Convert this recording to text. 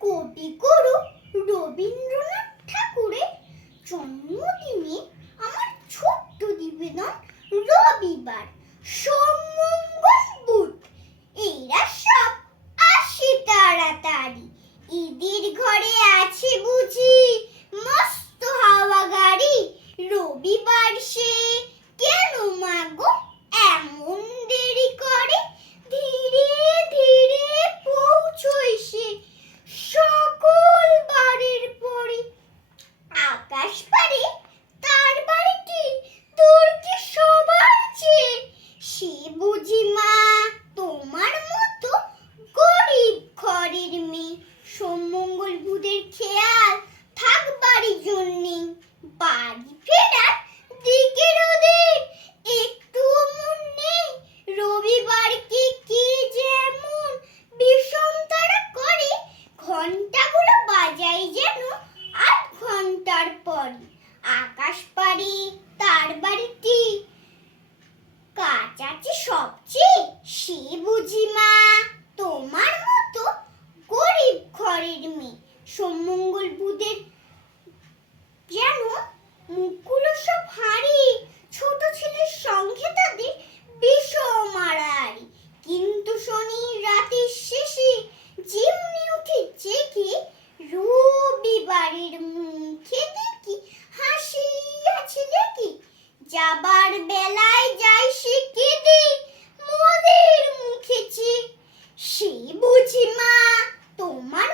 কোটি গুরু রবীন্দ্রনাথ ঠাকুরের জন্মদিনে আমার ছোট্ট নিবেদন রবিবার সোমমঙ্গল বুধ। এরা সব আসে তাড়াতাড়ি। ঈদের ঘরে আছে বুঝি মস্ত হাওয়া গাড়ি রবিবার সে কেন মাগো এমন দেরি করে ধীরে ধীরে পৌঁছই সে সকল বাড়ির পরে আকাশ পারে তার বাড়িটি তোর কি সবার চেয়ে সে বুঝি মা তোমার মতো গরিব ঘরের মেয়ে সোমমঙ্গল বুধের খেয়াল থাক বাড়ি জন্যে বাড়ি ফেরার দিকের ওদের একটু মন নেই। রবিবার কি যেমন বিষম তারা করে ঘন্টাগুলো বাজাই যেন আট ঘণ্টার পর আকাশ পারি তার বাড়িটি কাজ আছে সবচেয়ে, সে বুঝি মা, তোমার মতো গরিব ঘরের মেয়ে। সোমমঙ্গল বুধের যাবার বেলায় যাই শিখিতি মোদের মুখেছি সেই বুঝি মা তোমার